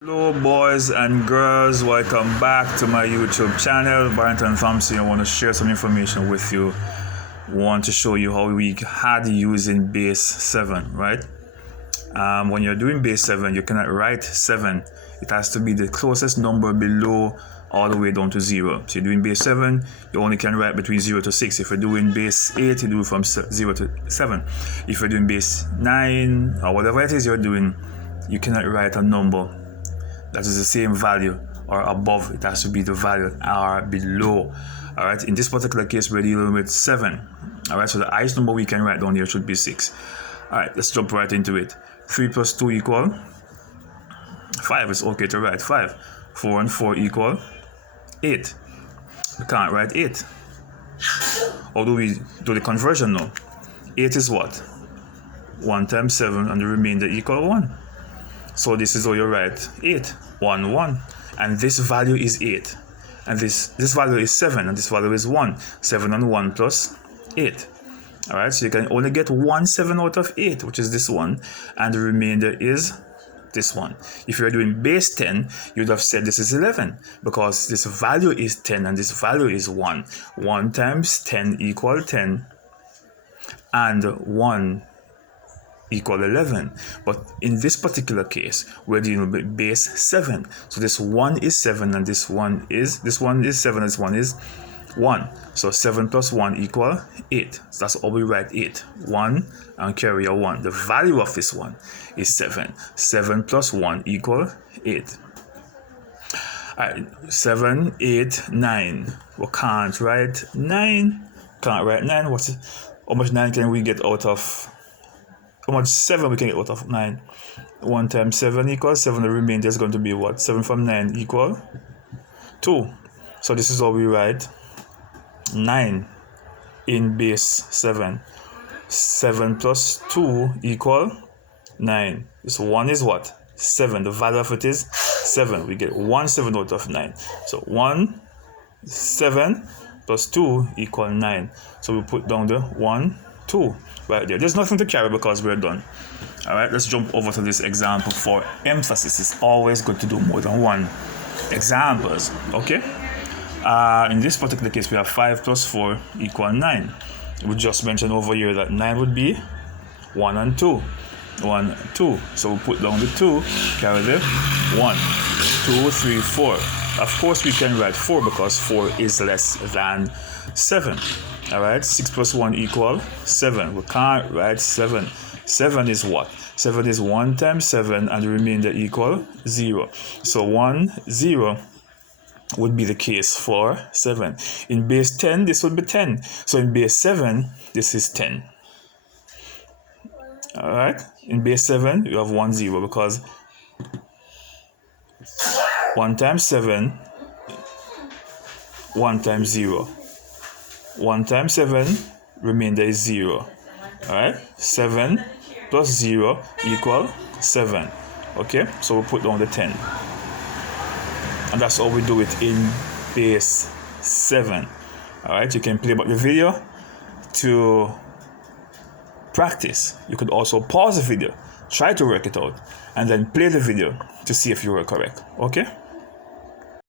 Hello boys and girls, welcome back to my YouTube channel. Barrington Thompson. I want to share some information with you. Want to show you how we had using base 7, right? When you're doing base 7, you cannot write 7. It has to be the closest number below all the way down to 0. So you're doing base 7, you only can write between 0 to 6. If you're doing base 8, you do it from 0 to 7. If you're doing base 9 or whatever it is you're doing, you cannot write a number that is the same value or above. It has to be the value or below. All right, in this particular case we're dealing with 7. All right, so the highest number we can write down here should be 6. All right, let's jump right into it. 3 plus 2 equal 5. It's okay to write 5. 4 and 4 equal 8. We can't write 8. How do we do the conversion now? 8 is what? 1 times 7 and the remainder equal 1. So this is how you write 8, 1, 1. And this value is 8. And this value is 7. And this value is 1. 7 and 1 plus 8. Alright, so you can only get 1 7 out of 8, which is this one. And the remainder is this one. If you're doing base 10, you'd have said this is 11. Because this value is 10 and this value is 1. 1 times 10 equal 10. And 1 equal 11. But in this particular case we're dealing with base 7, so this one is 7 and this one is 7 and this one is 1. So 7 plus 1 equal 8. So that's how we write 8. 1 and carry a 1. The value of this one is 7. 7 plus 1 equal 8. Alright, 7, 8, 9. We can't write 9. Can't write 9. How much 9 can we get out of? How much 7 we can get out of 9? 1 times 7 equals 7. The remainder is going to be what? 7 from 9 equal 2. So this is how we write 9 in base 7. 7 plus 2 equal 9. This 1 is what? 7. The value of it is 7. We get 1 7 out of 9. So 1 7 plus 2 equal 9. So we put down the 1 2 right there. There's nothing to carry because we're done. All right, let's jump over to this example for emphasis. It's always good to do more than one examples. Okay, in this particular case we have 5 plus 4 equal 9. We just mentioned over here that 9 would be 1 and 2. 1 2. So we put down the 2, carry the 1 2 3 4. Of course we can write 4 because 4 is less than 7. Alright, 6 plus 1 equal 7. We can't write 7. 7 is what? 7 is 1 times 7 and the remainder equal 0. So 1 0 would be the case for 7. In base 10, this would be 10. So in base 7, this is 10. Alright, in base 7, you have 1 0 because 1 times 7, 1 times 0. 1 times 7, remainder is 0. Alright, 7 plus 0 equal 7. Okay, so we put down the 10. And that's how we do it in base 7. Alright, you can play back the video to practice. You could also pause the video, try to work it out, and then play the video to see if you were correct. Okay?